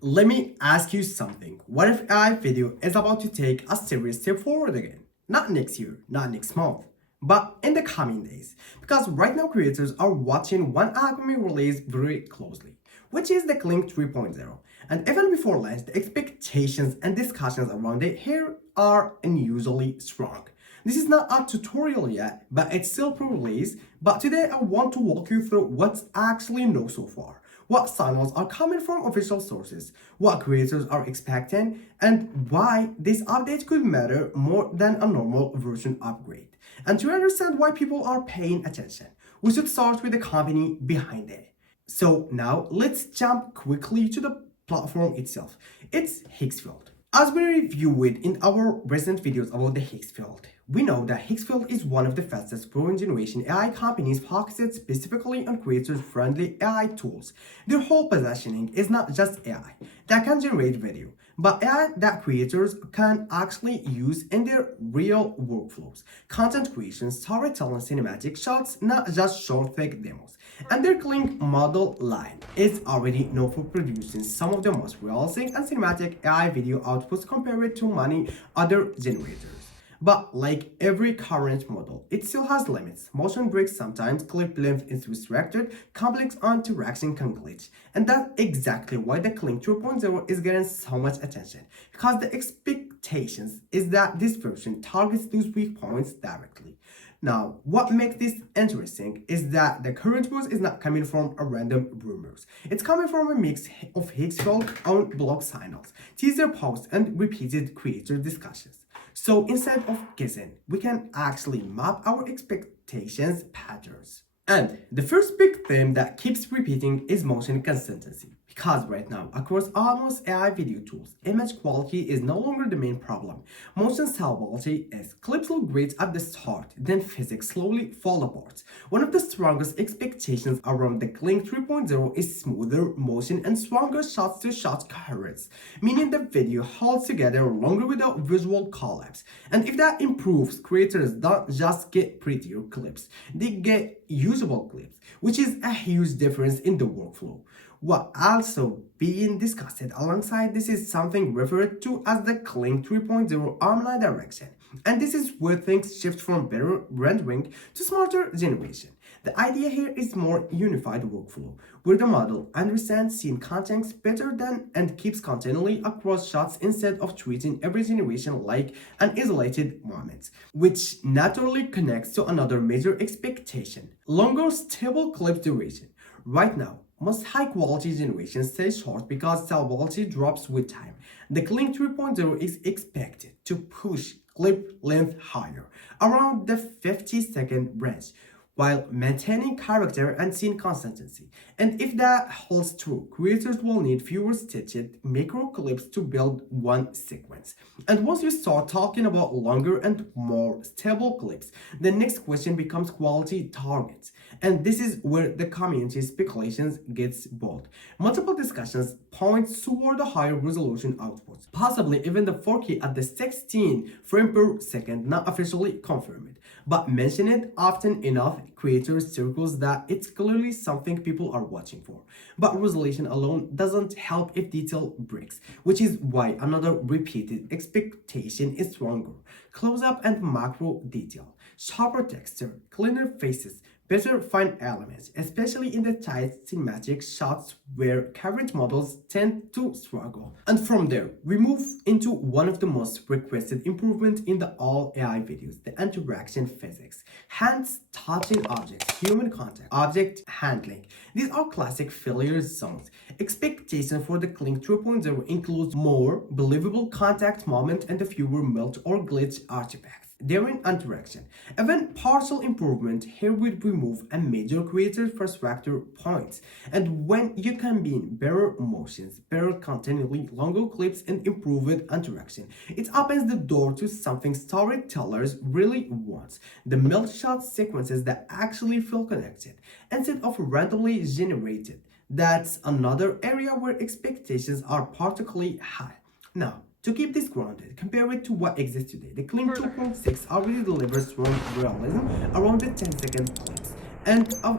Let me ask you something. What if AI video is about to take a serious step forward again? Not next year, not next month, but in the coming days. Because right now creators are watching one upcoming release very closely, which is the Kling 3.0. And even before launch, the expectations and discussions around it here are unusually strong. This is not a tutorial yet, but it's still pre-release. But today I want to walk you through what's actually known so far, what signals are coming from official sources, what creators are expecting, and why this update could matter more than a normal version upgrade. And to understand why people are paying attention, we should start with the company behind it. So now let's jump quickly to the platform itself. It's Higgsfield. As we reviewed in our recent videos about the Higgsfield, we know that Higgsfield is one of the fastest growing generation AI companies focused specifically on creator-friendly AI tools. Their whole positioning is not just AI that can generate video, but AI that creators can actually use in their real workflows. Content creation, storytelling, cinematic shots, not just short fake demos. And their Kling model line is already known for producing some of the most realistic and cinematic AI video outputs compared to many other generators. But like every current model, it still has limits. Motion breaks sometimes, clip length is restricted, complex interaction can glitch. And that's exactly why the Kling 2.0 is getting so much attention. Because the expectations is that this version targets those weak points directly. Now, what makes this interesting is that the current buzz is not coming from a random rumors. It's coming from a mix of Higgsfield own blog signals, teaser posts, and repeated creator discussions. So instead of guessing, we can actually map our expectations patterns. And the first big theme that keeps repeating is motion consistency. Because right now, across almost AI video tools, image quality is no longer the main problem. Motion stability is. Clips look great at the start, then physics slowly fall apart. One of the strongest expectations around the Kling 3.0 is smoother motion and stronger shot-to-shot coherence, meaning the video holds together longer without visual collapse. And if that improves, creators don't just get prettier clips, they get usable clips, which is a huge difference in the workflow. What also being discussed alongside this is something referred to as the Kling 3.0 omnidirection. And this is where things shift from better rendering to smarter generation. The idea here is more unified workflow, where the model understands scene contexts better than and keeps continually across shots instead of treating every generation like an isolated moment, which naturally connects to another major expectation: longer stable clip duration. Right now, most high-quality generations stay short because stability drops with time. The Kling 3.0 is expected to push clip length higher, around the 50-second range, while maintaining character and scene consistency. And if that holds true, creators will need fewer stitched micro clips to build one sequence. And once you start talking about longer and more stable clips, the next question becomes quality targets. And this is where the community speculations gets bold. Multiple discussions point toward the higher resolution outputs, possibly even the 4K at the 16 frame per second, not officially confirmed, but mention it often enough creators circles that it's clearly something people are watching for. But resolution alone doesn't help if detail breaks, which is why another repeated expectation is stronger. Close-up and macro detail, sharper texture, cleaner faces, better fine elements, especially in the tight cinematic shots where current models tend to struggle. And from there, we move into one of the most requested improvements in the all AI videos, the interaction physics. Hands touching objects, human contact, object handling. These are classic failure zones. Expectation for the Kling 2.0 includes more believable contact moment and fewer melt or glitch artifacts during interaction. Even partial improvement here would remove a major creator frustrator point. And when you combine better motions, better continually longer clips, and improved interaction, it opens the door to something storytellers really want: the melt shot sequences that actually feel connected instead of randomly generated. That's another area where expectations are particularly high. Now, to keep this grounded, compare it to what exists today. The Kling 2.6 already delivers strong realism around the 10-second clips and a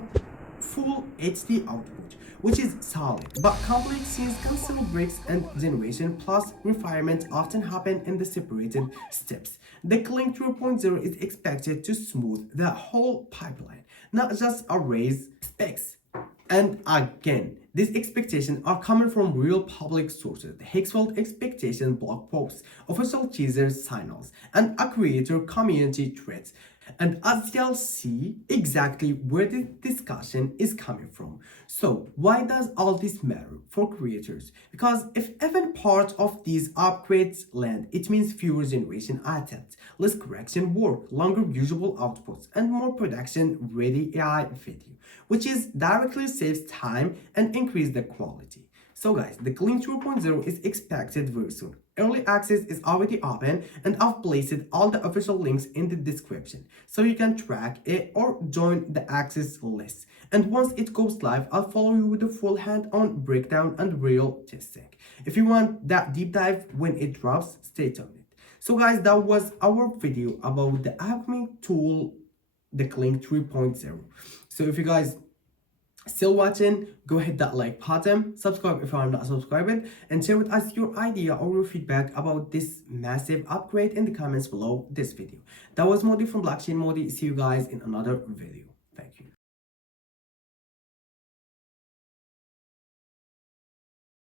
full HD output, which is solid but complex since concealed bricks and generation plus refinement often happen in the separated steps. The Kling 3.0 is expected to smooth the whole pipeline, not just erase specs. And again, these expectations are coming from real public sources, the Higgsfield expectation blog posts, official teaser signals, and a creator community threads. And as you'll see exactly where the discussion is coming from. So why does all this matter for creators? Because if even part of these upgrades land, it means fewer generation attempts, less correction work, longer usable outputs, and more production ready AI video, which is directly saves time and increase the quality. So guys, the Kling 2.0 is expected very soon. Early access is already open and I've placed all the official links in the description so you can track it or join the access list. And once it goes live, I'll follow you with a full hand-on breakdown and real testing. If you want that deep dive when it drops, stay tuned. So guys, that was our video about the upcoming tool, the Kling 3.0. So if you guys still watching, go hit that like button, subscribe if you are not subscribed, and share with us your idea or your feedback about this massive upgrade in the comments below this video. That was Modi from Blockchain Modi. See you guys in another video.